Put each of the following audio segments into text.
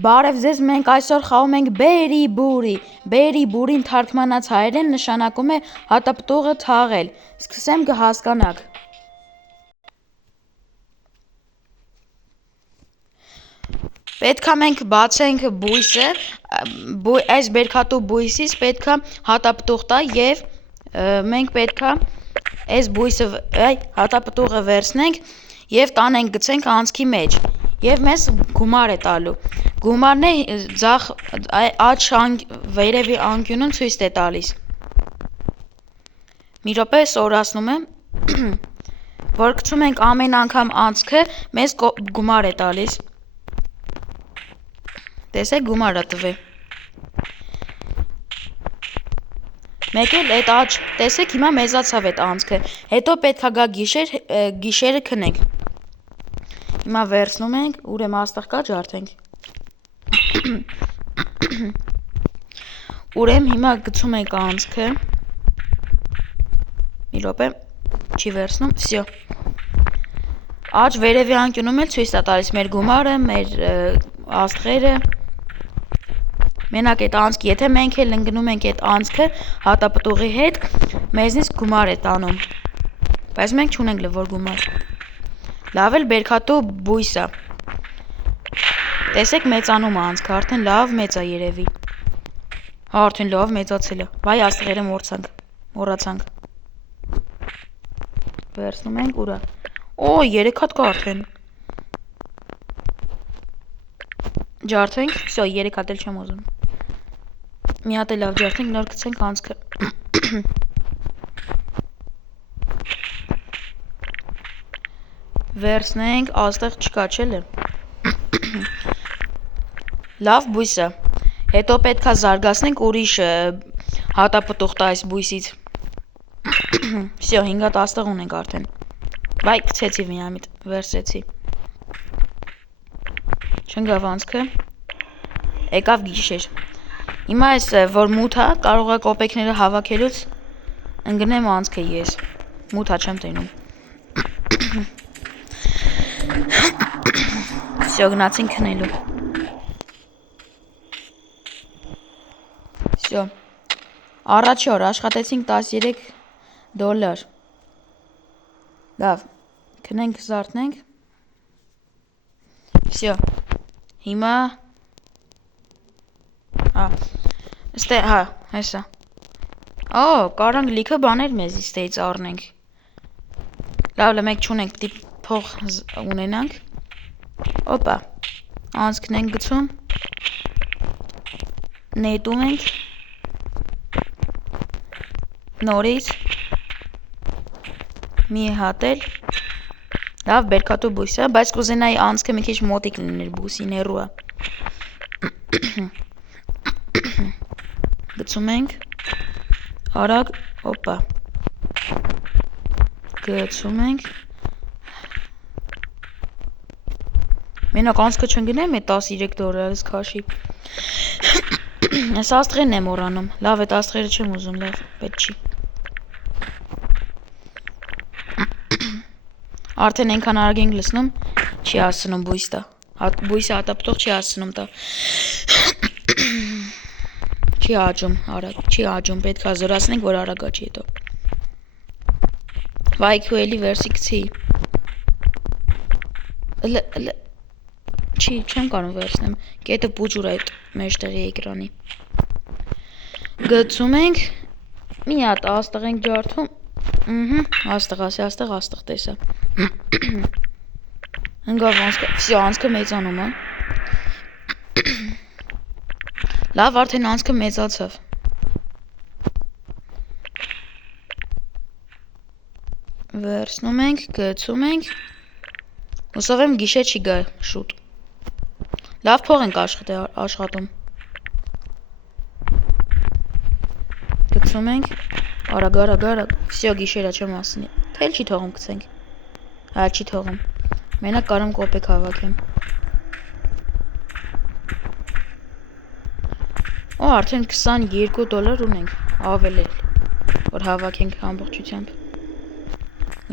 Բարև ձեզ, մենք այսօր խաղում ենք բերի բուրի։ Բերի բուրին թարգմանած հայերեն նշանակում է հատապտուղը թաղել։ Սկսեմ կհասկանաք։ Պետքա մենք բացենք բույսը, այս բերքատու բույսից պետքա հատապտուղ տա եւ մենք պետքա այս բույսը հատապտուղը վերցնենք եւ տանենք գցենք անցքի մեջ եւ մեզ գումար է տալու։ Գումարն է ձախ աջ վերևի անկյունում ցույց է տալիս։ Մի րոպե սորացնում եմ, որ գցում ենք ամեն անգամ անցքը, մեզ գումար է տալիս։ Տեսեք, գումարը տվե։ Մեկ էլ այդ աջ, տեսեք, հիմա մեծացավ այդ անցքը։ Հետո պետքա գա գիշերը քնենք։ Հիմա վերցնում ենք, ուրեմն աստեղ կա ջարդենք։ Ուրեմն հիմա գցում ենք անցքը։ Մի րոպե, չի վերցնում, всё։ Աջ վերևի անկյունում էլ ցույց է տալիս մեր գումարը, մեր աստղերը։ Մենակ այդ անցքը, եթե մենք էլ ընկնում ենք այդ անցքը հատապտուղի հետ, մեզնից գումար է տանում։ Բայց մենք չունենք լվոր գումար։ Լավ էլ բերքատու բույս է։ Տեսեք, մեծանում է անցքը, արդեն լավ մեծ է երևի։ Հա, արդեն լավ մեծացել է։ Վայ, աստղերը մոռացանք։ Վերցնում ենք ուրա։ Օ, 3 հատ կա արդեն։ Ջարդենք, всё, 3 հատ էլ չեմ ուզում։ Մի հատ էլ լավ ջարդենք, նոր գցենք անցքը։ Վերցնենք, աստեղ չկա, չէ՞։ Լավ բույս է։ Հետո պետքա զարգացնենք ուրիշ հատապտուղ տա այս բույսից։ Всё, 5 հատ աստղ ունենք արդեն։ Վայ, գցեցի միամիտ, վերցրեցի։ Չընկավ անցքը։ Եկավ գիշեր։ Հիմա այս որ մութ է, կարող է կոպեկները հավաքելուց ընկնեմ անցքը ես։ Մութ է չեմ տենում։ Всё, գնացինք քնելու։ Всё։ Առաջի օր աշխատեցինք $13։ Լավ, քնենք, զարթնենք։ Всё։ Հիմա հա, հեսա։ Օ, կարանք լիքը բաներ մեզից ստեից առնենք։ Լավ, մենք չունենք, պիտի փող ունենանք։ Օպա, անցքն ենք գցում։ Նետում ենք։ Նորից։ Մի հատ էլ։ Լավ, բերքատու բույս է, բայց կուզենայի անցքը մի քիչ մոտիկ լիներ բույսին հեռու է։ Գցում ենք, արագ, օպա, գցում ենք, մենակ անցքը չընգնեմ է $13 քաշի, ես աստղերն եմ մոռանում, լավ էտ աստղերը չեմ ուզում, լավ, պետք չի, արդեն ենքան արագ ենք լսնում, չի հասցնում բույս տա, բույսը հատապտող չի հասցնում տա, չի աճում, արագ, չի աճում, պետք է զորացնենք, որ արագ աճի հետո։ Վայքու էլի վերսի գցի։ Չեմ կարող վերցնեմ, կետը պուջուր այդ մեջտեղի էկրանի։ Գցում ենք, մի հատ աստղ ենք ջարդում, աստղ տեսա։ Ընգավ անցքը, всё, անցքը մեծանում է։ Լավ, արդեն անցքը մեծացավ։ Վերցնում ենք, գցում ենք, հուսով եմ գիշեր չի գա շուտ։ Լավ փող ենք աշխատում։ Գցում ենք, արագ, всё, գիշերա չեմ ասնի, թել չի թողում գցենք, հա չի թողում, մենակ կարամ կոպեկ հավաքեմ։ Օ, արդեն $22 ունենք, ավել էլ, որ հավաքենք ամբողջությամբ,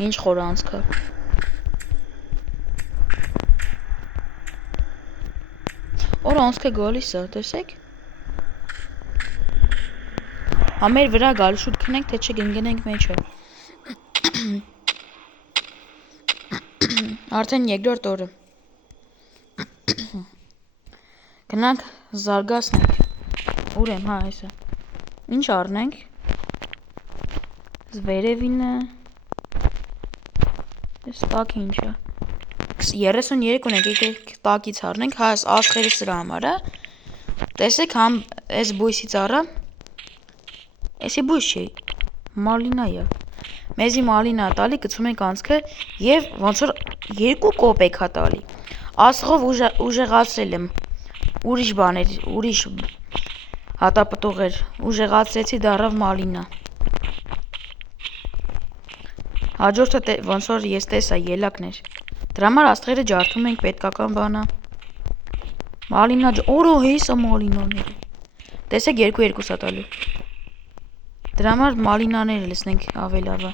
ինչ խոր անցքը։ Օր անցքը գալիս է, տեսեք։ Ամեր վրա գալու շուտ քնենք, թե չգնգնենք մեջը։ Արդեն երկրորդ օրը։ Գնանք զարգացնենք։ Ուր եմ, հա, այսը։ Ինչ առնենք։ Վերևինը։ Այս տակը ինչ է։ 33 ունենք, եկեք տակից առնենք, հա, այս աստղերը սրա համար է։ Տեսեք, համ այս բույսից առա։ Էսի բույս չի, մալինա է։ Մեզի մալինա տալի, գցում ենք անցքը եւ ոնց որ 2 կոպեկ հա տալի։ Աստղով ուժեղացրել եմ։ Ուրիշ բաներ, ուրիշ հատապտուղեր, ուժեղացրեցի դառավ մալինա։ Հաջորդը ոնց որ ես տեսա ելակներ։ Դրա համար աստղերը ջարդում ենք պետքական բանա։ Մալինա, օրո հեսա մալինաները։ Տեսեք 2-2 է տալու։ Դրա համար մալինաները լսնենք ավելավա։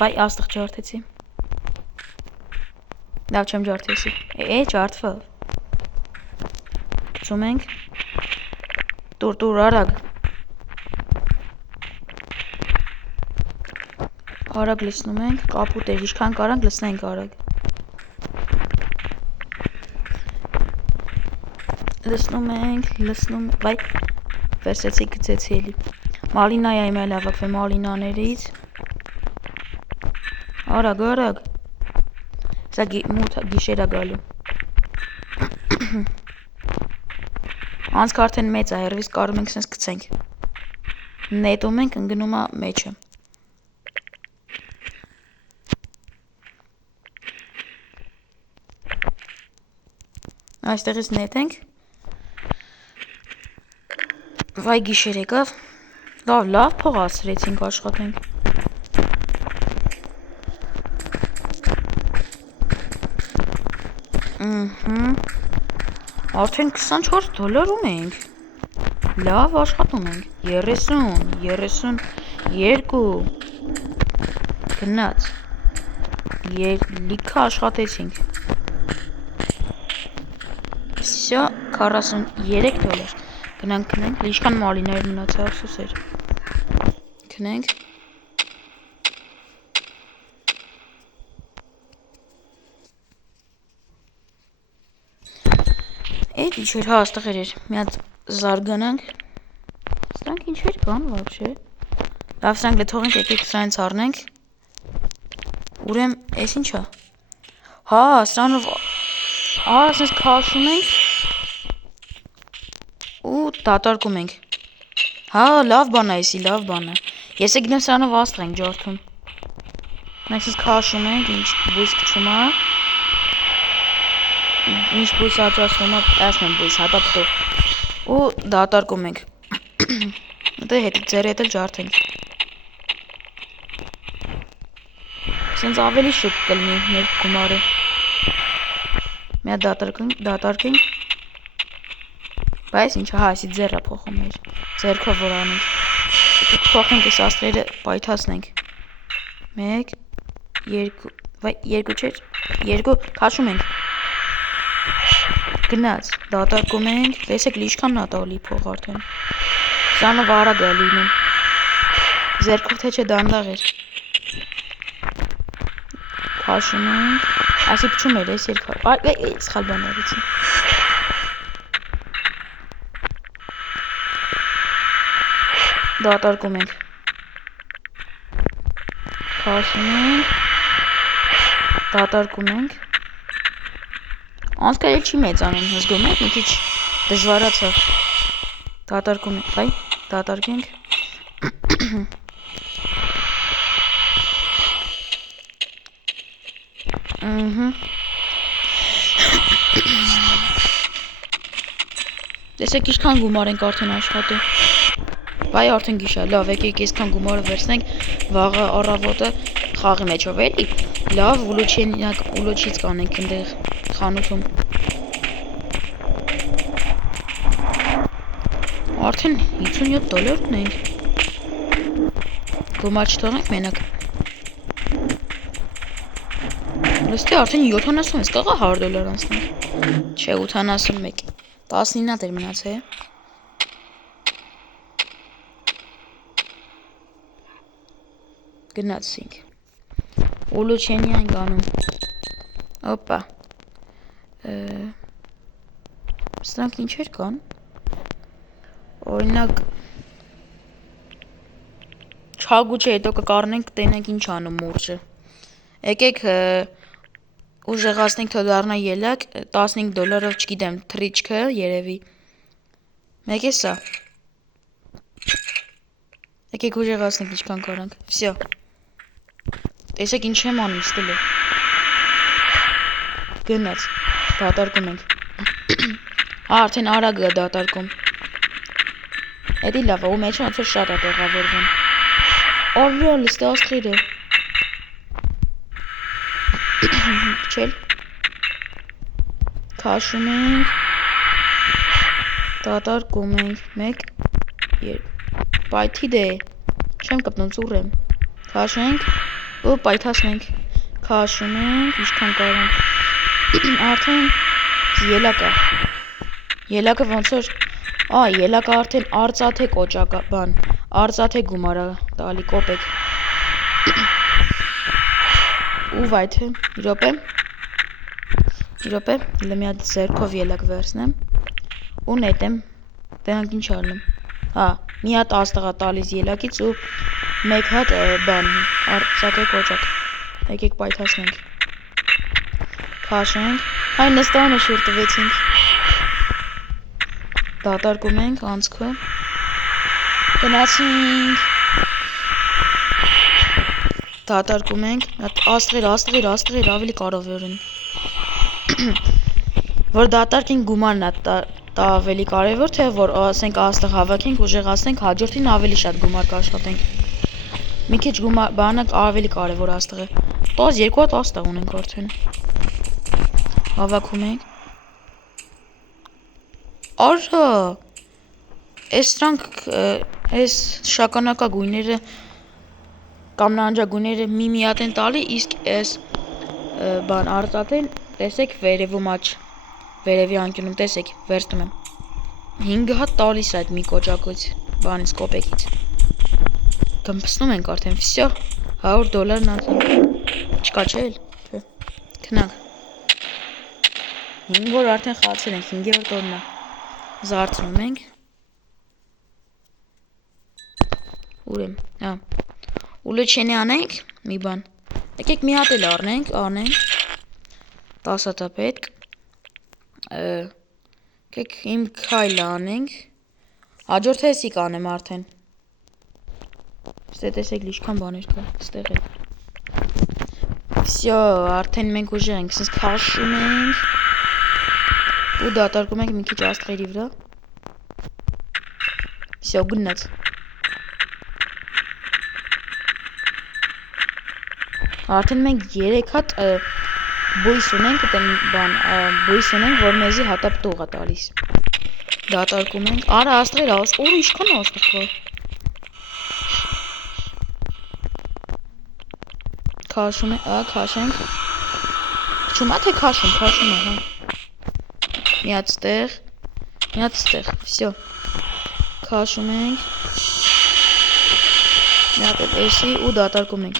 Վայ, աստղ ջարդեցի։ Լավ չեմ ջարդեցի։ Ջարդվա։ Գցում ենք։ Տուր արագ։ Արագ լսնում ենք, կապուտ էր, ինչքան կարանք լսնենք արագ։ Լսնում ենք, վայ, վերսեցի, գծեցի էլի։ Մալինա է իմ այլ ավակվե մալինաներից։ Արագ։ Սա մութ գիշեր է գալու։ Անցք արդեն մեծ է, հեռվից կարում ենք սենց գցենք։ Նետում ենք, ընգնում է մեջը։ Այստեղից նետենք։ Վայ գիշեր եկավ։ Լավ փող ասրեցինք աշխատենք։ Արդեն $24 ենք։ Լավ աշխատում ենք։ 32 գնաց։ Լիքը աշխատեցինք։ Всё, $43։ Գնանք քնենք, ինչքան մալիներ մնացա ափսոս էր։ Քնենք։ Էդ ինչ էր, հա, աստղեր էր։ Մի հատ զարգանանք։ Սրանք ինչեր կան вообще։ Լավ, սրանք լթողենք, եկեք սրանից առնենք։ Ուրեմ, էս ինչ է։ Հա, սրանով ասես քաշում ենք ու դատարկում ենք։ Հա, լավ բան է էսի, լավ բան է։ Ես եկնեմ սրանով աստղ ենք ջարդում։ Մենք ասես քաշում ենք, ինչ բույս քչում է։ Ինչ բույս ածացվում է, ասում եմ բույս, հատապտող։ Ու դատարկում ենք։ Դե ձեր հետ էլ ջարդենք։ Սենց ավելի շուտ կլինի մեր գումարը։ Մի հատ դատարկենք։ Բայց ինչա, հա, այսի ձեռը փոխում էր։ Ձեռքով որ անենք։ Դուք փոխենք այս աստղերը պայթացնենք։ 1 2 վայ 2 չէր 2 քաշում ենք։ Գնաց, դատարկում ենք։ Տեսեք ինչքանն է տալի փող արդեն։ Սանը վարագ է լինում։ Ձեռքով թե չէ դանդաղ էր։ Քաշում ենք։ Այսի փչում էր այս երկար։ Այ սխալ բան արեցի։ Դատարկում ենք։ Քաշում ենք։ Դատարկում ենք։ Անցքը էլ չի մեծանում, զգում եք, մի քիչ դժվարացավ։ Դատարկում ենք, այ, դատարկենք։ Տեսեք ինչքան գումար ենք արդեն աշխատում։ Բայ արդեն գիշեր, լավ, եկեք այսքան գումարը վերցնենք, վաղը առավոտը խաղի մեջով էլի։ Լավ, ուլոչից կանենք այնտեղ խանութում։ Արդեն $57 ունենք։ Գումար չթողնենք մենակ։ Ըստի արդեն 76 տղա $100 անցնել։ Չէ, 81։ 19-ա դեր մնաց է։ Գնացինք։ Ուլուչենի ենք անում։ Օպա։ Սրանք ինչեր կան։ Օրինակ Չագուչը հետո կկառնենք, կտենենք ինչ անում մուրճը։ Եկեք ուժեղացնենք թող դառնա ելակ, $15, չգիտեմ, թրիչքը երևի։ Մեկ է սա։ Եկեք ուժեղացնենք ինչքան կարանք։ Всё։ Տեսեք ինչ եմ անում, ստիլը։ Գնաց։ Դատարկում ենք։ Արդեն արագ է դատարկում։ Էդի լավ է, ու մեջը ոնց որ շատ է տեղավորվում։ Օրյոլ, ստե աստղիրը։ Չել։ Քաշում ենք։ Դատարկում ենք։ 1 2 Պայթի դե։ Չեմ կպնում, ծուռ եմ։ Քաշենք ու պայթացնենք։ Քաշում ենք, ինչքան կարանք։ Արդեն ելակ է։ Ելակը ոնց որ ելակը արդեն արծաթե կոճակ բան, արծաթե գումար է տալի կոպեկ։ Ու վայթե, իրոպե, մի հատ ձեռքով ելակ վերցնեմ ու նետեմ, դրանք ինչ ալնում։ Մի հատ աստղա տալիս ելակից ու մեկ հատ բան, արծաթե կոճակ։ Եկեք պայթացնենք։ Քաշենք, հայ նստանը շուրտվեցինք։ Դատարկում ենք անցքը։ Գնացինք։ Դատարկում ենք։ Աստղեր, ավելի կարևոր են։ Որ դատարկենք գումարն է ավելի կարևոր, թե որ ասենք աստղ հավաքենք, ուժեղացնենք, հաջորդին ավելի շատ գումար կաշխատենք։ Մի քիչ գումար բանը ավելի կարևոր աստղ է։ 2 հատ աստղ ունենք արդեն։ Հավաքում ենք։ Արա, այս շագանակա գույները կամ նանջագույները մի հատ են տալի, իսկ այս բան արծաթեն, տեսեք վերևում աչ, վերևի անկյունում, տեսեք, վերցնում եմ։ 5 հատ տալիս այդ մի կոճակից, բանից, կոպեկից։ Դմպսնում ենք արդեն, всё, $100 անցանք։ Չկա չէ էլ, չէ, քնանք։ 5 որ արդեն խացել ենք, 5-րդ օրն է։ Զարթնում ենք։ Ուր եմ, ուլուչենի անենք, մի բան։ Եկեք մի հատ էլ անենք, 10 հատ է պետք։ Եկեք իմ քայլը անենք։ Հաջորդ հեսի կանեմ արդեն։ Ստե տեսեք ինչքան բաներ կա, ստեղ է։ Всё, արդեն մենք ուժեղ ենք, սենց քաշում ենք։ Ու դատարկում ենք մի քիչ աստղերի վրա։ Всё, գնաց։ Արդեն մենք 3 հատ բույս ունենք, բույս ունենք, որ մեզի հատապտուղ է տալիս։ Դատարկում ենք։ Արա աստղեր, օր ինչքան աստղ կա։ Քաշում ենք, քաշենք։ Չումա թե քաշում է, հա։ Մի հատ ստեղ, всё։ Քաշում ենք։ Մի հատ էսի ու դատարկում ենք։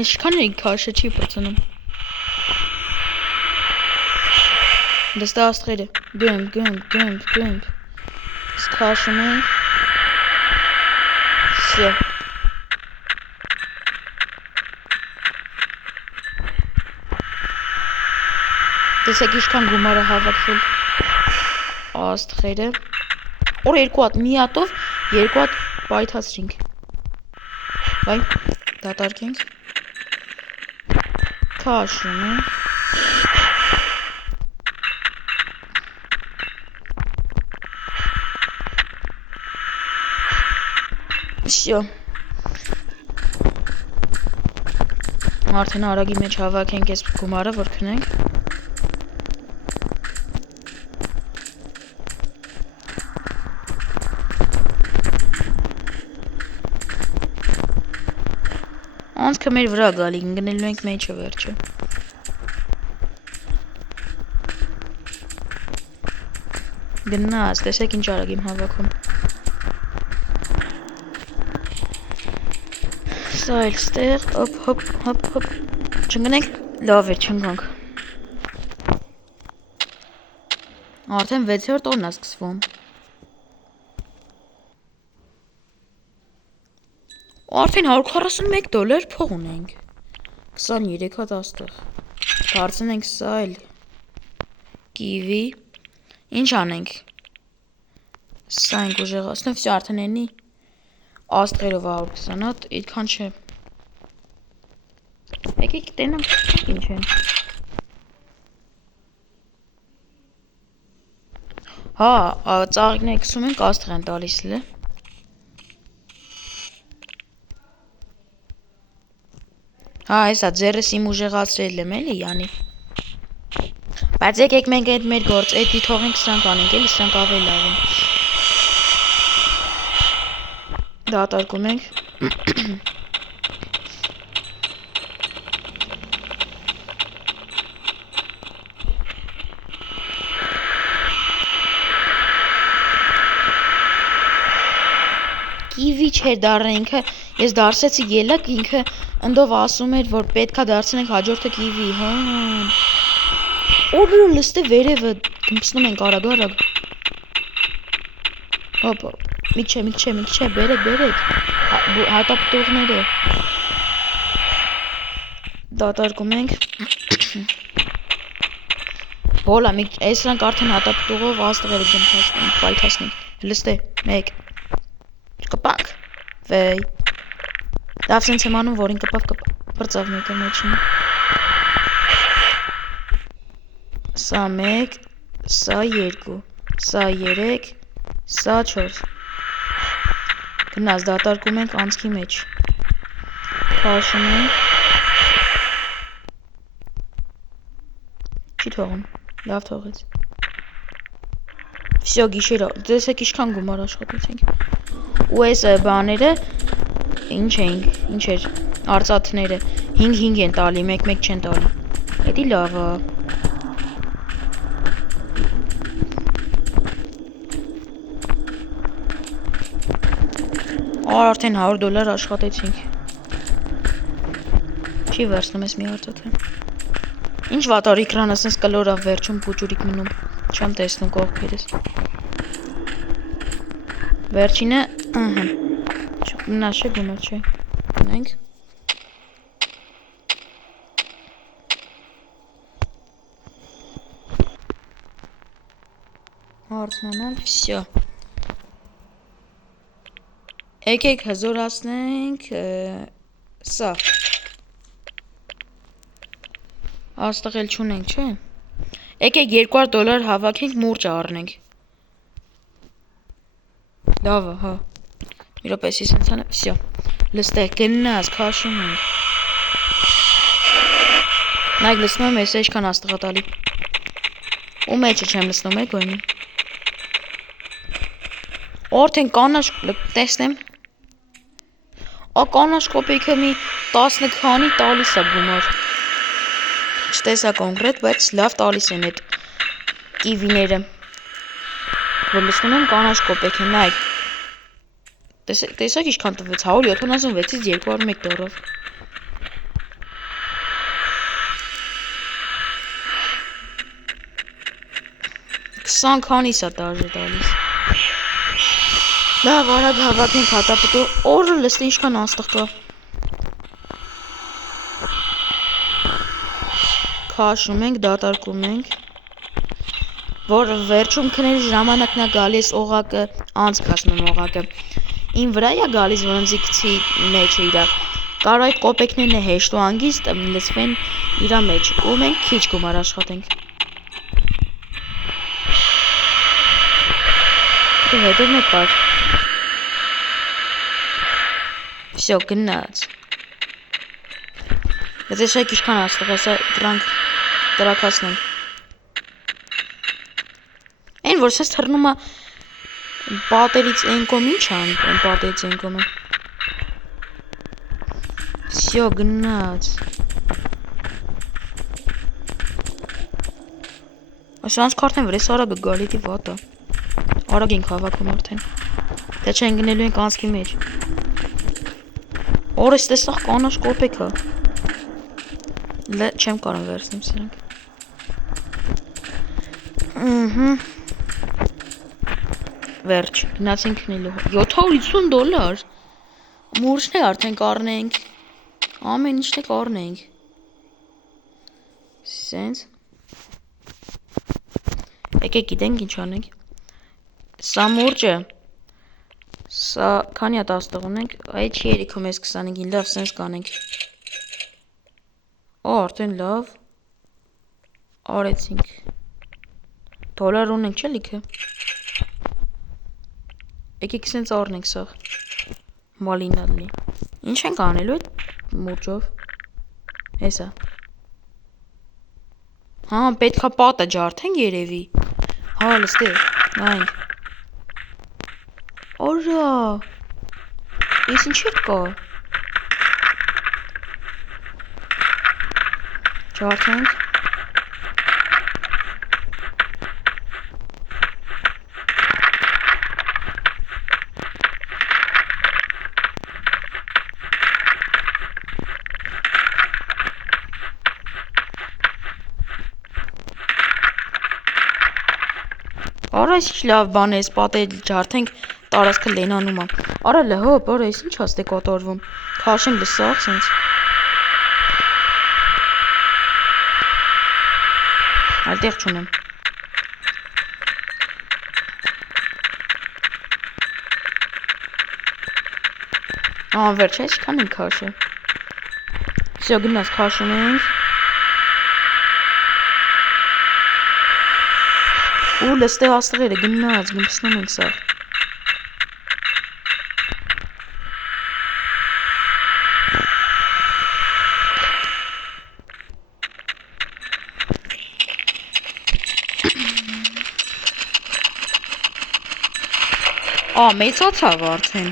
Ինչքան է քաշը չի բացնում։ Դստա աստղերը, գնք։ Քաշում ենք։ Всё։ Տեսեք ինչքան գումար է հավաքվել աստղերը։ Օր 2 հատ, մի հատով 2 հատ պայթացրինք։ Բայ, դատարկենք։ Քաշում ենք։ Всё։ Արդեն արագի մեջ հավաքենք այս գումարը, որ քնենք։ Անցքը մեր վրա գալի, գնելու ենք մեջը վերջը։ Գնաց, տեսեք ինչ արագ եմ հավաքում։ Սա էլ ստեղ, հոպ, չընկնենք, լավ էր, չընկանք։ Արդեն 6-րդ օրն է սկսվում։ Արդեն $141 փող ունենք։ 23 հատ աստեղ։ Դարձնենք սա էլ կիվի։ Ինչ անենք։ Սա ենք ուժեղացնեմ, վсё արդեն էնի աստղերով 120 հատ, այդքան չէ։ Եկեք տենամ ինչ են։ Հա, ծաղիկները կսում ենք աստղ են տալիս լե։ Հա, հեսա ձերս իմ ուժեղացրել եմ էլի յանի։ Բայց եկեք մենք այդ մեր գործ, էդի թողենք սրանք անենք էլի, սրանք ավելի լավ են։ Դատարկում ենք։ Կիվի չէր դառը ինքը, ես դարձեցի ելակ, ինքը ընդով ասում էր, որ պետքա դարձնենք հաջորդը կիվի, հա։ Օրը լստե վերևը գմպսնում ենք արագ։ Հոպ, մի չէ, բերեք, հատապտողները։ Դատարկում ենք։ Հոլա, այս սրանք արդեն հատապտողով աստղերը գմպասնենք, պայթասնենք, լստե, մեկ։ Կպանք, վեյ, դավ սենց եմ անում, որ ինքը պրծավ մեկը մեջին, սա մեկ, սա երկու, սա երեք, սա չորս, գնաց դատարկում ենք անցքի մեջ, քաշում ենք, չի թողում, լավ թողեց, վսյո գիշեր, դեսեք իշքան գումար աշխատեցինք, ու այս բաները ինչ էր արծաթները 5 են տալի, 1 չեն տալի, էդի լավ է, արդեն $100 աշխատեցինք, չի վերցնում ես մի արծաթը, ինչ վատար իքրանը սենց կլորավ վերջում պուճուրիկ մնում, չեմ տեսնում կողքերս, վերջինը, մնաց չէ գումար չէ, գնենք, հարցնանալ, վսյո, եկեք հզորացնենք, սա, աստղ էլ չունենք, չէ, եկեք $200 հավաքենք մուրճ առնենք, լավը, հա, մի ռոպեսի սենց անեմ, վսյո, լստեղ գնաց, քաշում ենք, նայք լսնում եմ ես էշքան աստղատալի, ու մեջը չեմ լսնում է գոյնի, արդեն կանաշ տեսնեմ, կանաշ կոպեիքը մի 10 քանի տալիս է գումար, չտեսա կոնկրետ, բայց լավ տալիս են էդ կիվիները, որ լսնում եմ կանաշ կոպեիք են, նայք, տեսակ իշքան տվեց, 176-ից 201 դորով, 20 քանիս է դաժե տալիս, լավ արագ հավաքենք հատապտող, օրը լստե իշքան աստղ կա, քաշում ենք, դատարկում ենք, որ վերջում քների ժամանակն է գալիս օղակը, անց կասնում օղակը, իմ վրա է գալիս, որ ընձի կցի մեջը իրա, կարող այդ կոպեքներն է հեշտ ու անգիստ լծվեն իրա մեջ, ու մենք քիչ գումար աշխատենք, հետով մեկ պար, վսյո գնաց, բայց ես այք իշքան աստղ, հեսա դրանք տրակասնեմ, են որ սես թրնում է պատերից ենկոմ ինչ է, են պատերից ենկոմը, Всё, գնաց։ Ասանց քարտեն վրես արագը գալիդի վատա։ Արագ ենք հավաքում արդեն։ Թե չեն գնելու ենք անցքի մեջ։ Օրես տեսախ կանաչ կոպեքա։ Չեմ կարող վերցնեմ սրանք։ Վերջ, գնացինք քնելու։ $750։ Մուրշն է արդեն կառնենք։ Ամեն ինչն է կառնենք։ Սենց։ Եկեք գիտենք ինչ անենք։ Սա մուրճը։ Սա քանի հատ աստղ ունենք, այդ չի երիքում ես 25-ին, լավ սենց կանենք։ Արդեն լավ։ Արեցինք։ Դոլար ունենք չէ լիքը։ Եկեք սենց առնենք սա։ Մալինալի։ Ինչ ենք անելու այդ մուրճով։ Հեսա։ Հա, պետքա պատը ջարդենք երևի։ Հա, լստե, նայենք։ Օրա։ Ես ինչ հետ կա։ Ջարդենք։ Արա այս ինչ լավ բան է, այս պատը ջարդենք տարածքը լենանում է։ Արա լհոպ, արա այս ինչ հաստ է կատարվում։ Քաշենք լսող սենց։ Այդտեղ չունեմ։ Վերջ, այս չքան ենք քաշը։ Всё, գնաց քաշում ենք։ Ու լստե աստղերը գնաց, գնպսնում ենք սա։ Մեծացավ արդեն։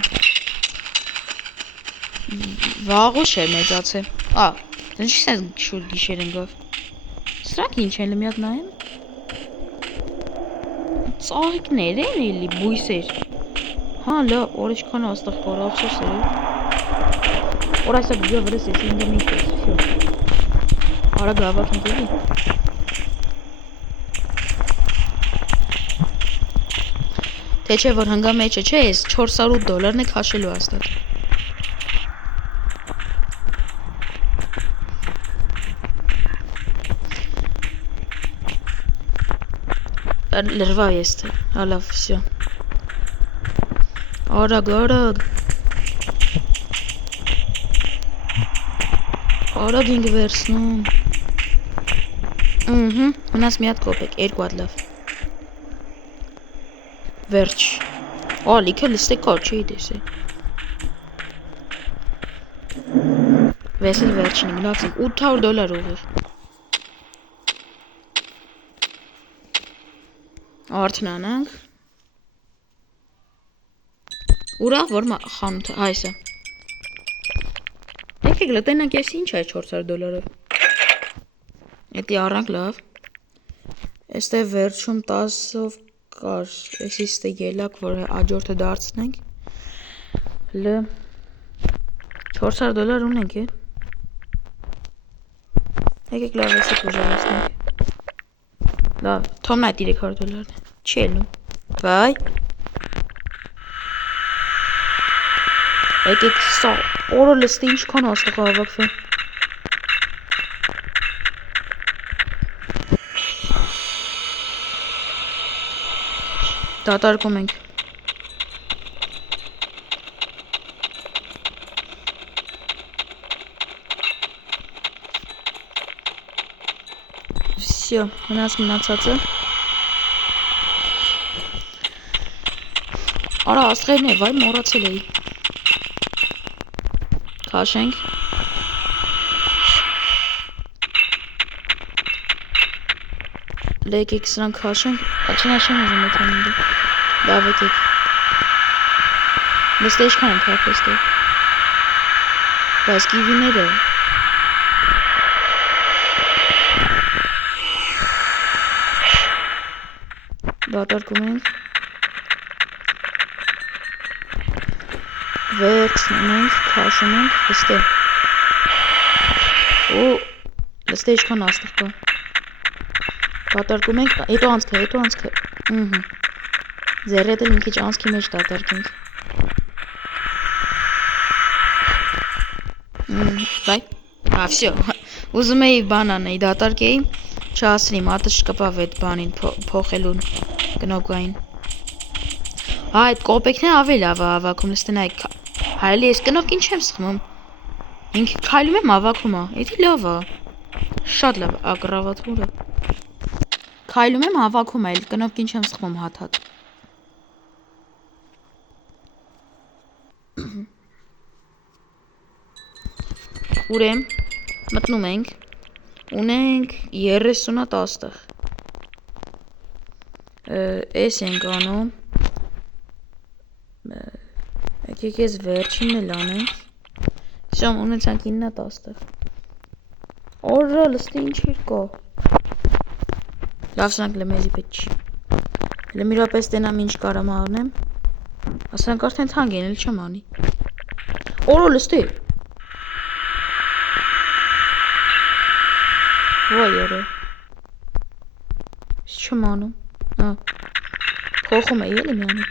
Վաղուց է մեծացել։ Ինչ սենց շուտ գիշեր ընկավ։ Սրանք ինչ են մի հատ նայեմ։ Ծաղիկներ են էլի, բույսեր։ Հա, լավ, օր ինչքան աստղ կար, ափսոս է։ Օր այսա գյա վրես ես, ինգը մենք ես, всё։ Արագ հավաքենք էլի։ Թե չէ որ հնգամեջը չէ, ես $400 է քաշելու հաստատ։ Լրվա ես թե, հալավ, всё։ Արագ, արագ։ Արագ ինգ վերցնում։ Մնաց մի հատ կոպեկ, երկու հատ լավ։ Վերջ։ Լիքը լստե կար, չէի տեսել։ Վեսել վերջին գնացինք, $800 ուղիղ։ Արդնանանք։ Ուրախ որ խանութը, այսա։ Եկեք լտենանք ես ինչ է $400-ով։ Էդի առանք լավ։ Էստե վերջում 10-ով կար, էսի ստե ելակ, որ աջորդը դարձնենք։ $400 ունենք է։ Եկեք լավ էսի կուժարացնենք։ Լավ, թոմն այդ $300 է։ Չի ելնում։ Վայ։ Եկեք սա, օրը լստի ինչքան աստղ հավաքվեն։ Դատարկում ենք։ Всё, մնացածը։ Արա աստղերն է, վայ մոռացել էի։ Քաշենք։ Եկեք սրանք քաշենք, չնաշեմ ուզում եք անինդը։ Լավ եկեք։ Լստե ինչքան ենք հապ էստեղ։ Բայց կիվիները դատարկում ենք վերցնում ենք քաշում ենք լստե ու լստե ինչքան աստղ կա դատարկում ենք հետո անցքը ձեռերը մի քիչ անցքի մեջ դատարկենք բայ всё ուզում էի բանան էի դատարկեի չասրի մատը չկպավ այդ բանին փոխելուն կնոկային այդ կոպեկն է ավելի լավ հավաքում լստենայք հայելի ես կնոկ ինչ եմ սխմում ինքը քայլում եմ հավաքում էդի լավ է շատ լավ ակրավատուրը քայլում եմ հավաքում այլ կնոկ ինչ եմ սխմում հատ ուրեմ մտնում ենք ունենք 30-ը աստղ էս ենք անում եկեք ես վերջինն էլ անենք շամ ունեցանք 9 աստղ օրա լստե ինչեր կա լավ սրանք լմեզի պետք չի լմիրապես տենամ ինչ կարամ անեմ ասրանք արդեն թանկ են էլ չեմ անի օրա լստե Ոյ երը չեմ անում փոխում էի էլի մի անիտ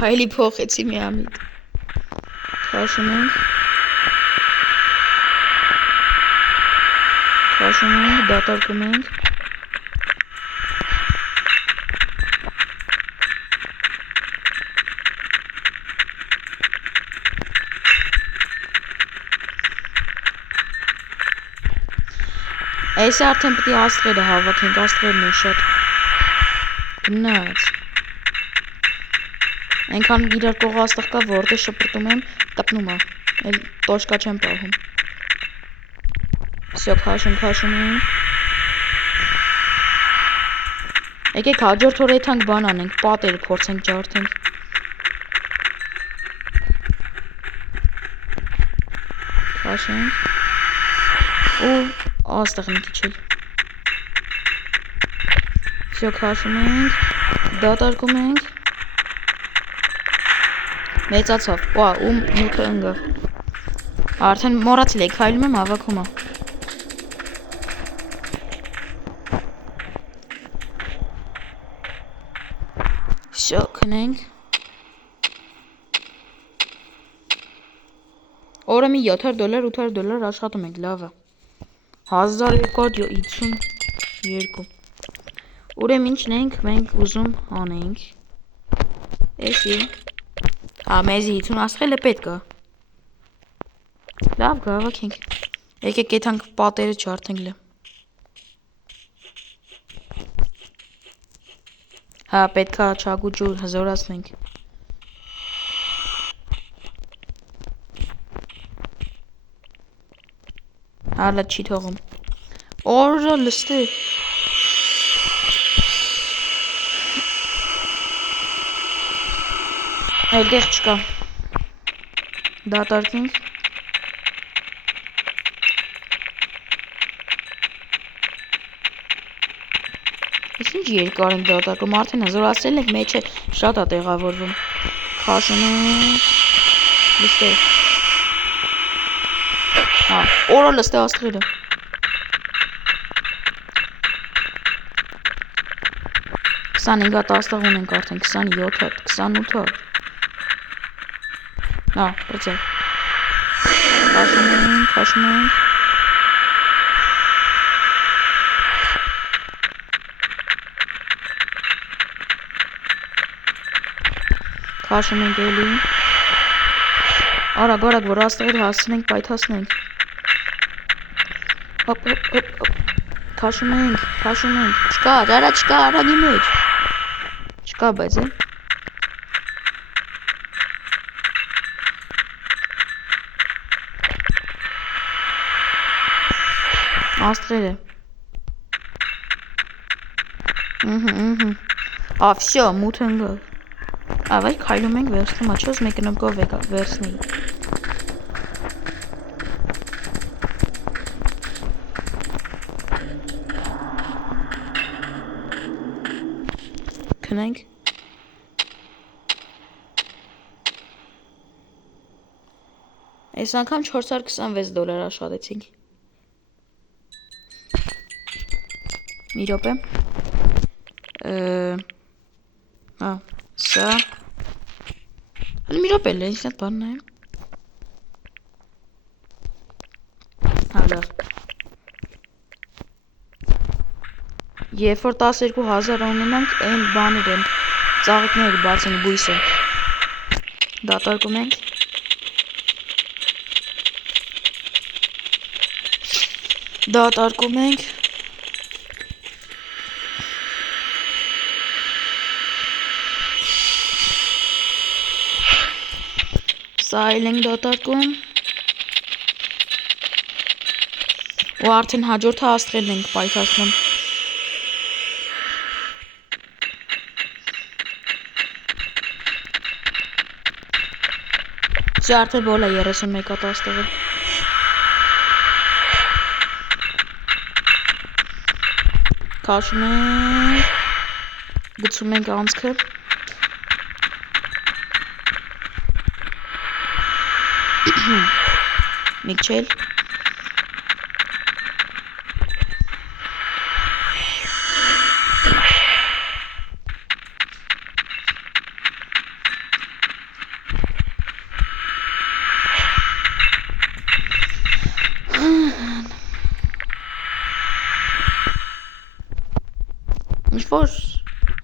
հայլի փոխեցի մի ամիտ քաշում ենք դատարկում ենք Այս արդեն պետք է աստղերը հավաքենք, աստղերն են շատ գնաց այնքան իրար կողը աստղ կա, որտեղ շպրտում եմ, տպնում է, էլ տոշկա չեմ պահում Всё, քաշում եմ Եկեք հաջորդ օրը եթանք բան անենք, պատերը փորձենք ջարդենք Քաշենք ու աստղ մի քիչ էլ Всё, քաշում ենք, դատարկում ենք Մեծացավ, ու մութը ընգավ Արդեն մորացել եք, հայլում եմ հավաքում Всё, քնենք Օրը մի $7, $8 աշխատում ենք, լավ է 1252 Ուրեմ ինչն ենք մենք ուզում անենք Էսի մեզի 50 աստղելը պետք է Լավ գա հավաքենք Եկեք եթանք պատերը չարդենք լը Հա պետք է չագուջու հզորացնենք Հալա չի թողում Օրա լստե Այդեղ չկա Դատարկենք Ես ինչ երկար ենք դատարկում արդեն հզորացրել ենք մեջը շատ է տեղավորվում Քաշում ենք Լստե Օրա լստե աստղերը 25 հատ աստղ ունենք արդեն 27 հատ 28 հատ Պրծել Քաշում ենք Քաշում ենք էլի Արագ, որ աստղերը հասցնենք, պայթացնենք Հոպ Քաշում ենք Չկա, արա չկա, արագի մեջ Չկա բայց Աստղերը Всё, մութ ընկավ։ Ավայ քայլում ենք վերցնում, աչոս մեկը նկով վերցնի։ Քնենք։ Այս անգամ $426 աշխատեցինք։ Մի րոպե։ Սա։ Մի րոպե, ինչ այդ բանն է։ Լավ։ Երբ որ 12000 ունենանք, այն բաներ են, ծաղիկները բացենք բույսը։ Դատարկում ենք։ Սա այլ ենք դատարկում։ Ու արդեն հաջորդը աստղերն ենք պայքացնում։ Սա արդեն բոլա 31 հատ աստղը։ Քաշում ենք, գցում ենք անցքը։ Միքչել։ Ինչ-որ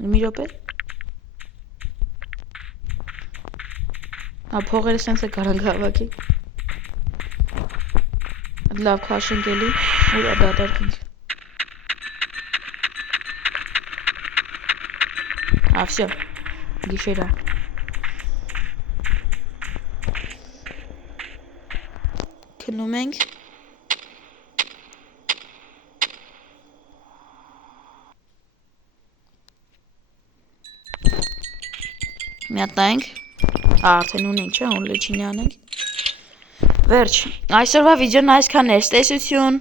մի րոպե։ Փողերը սենց է կարանք հավաքի։ Լավ քաշենք էլի, ու դատարկենք։ Всё, գիշերա։ Քնում ենք։ Միատնայինք, արդեն ունենք, չէ, ունլեչինի անենք։ Վերջ, այսօրվա վիդեոն այսքան էր, տեսություն։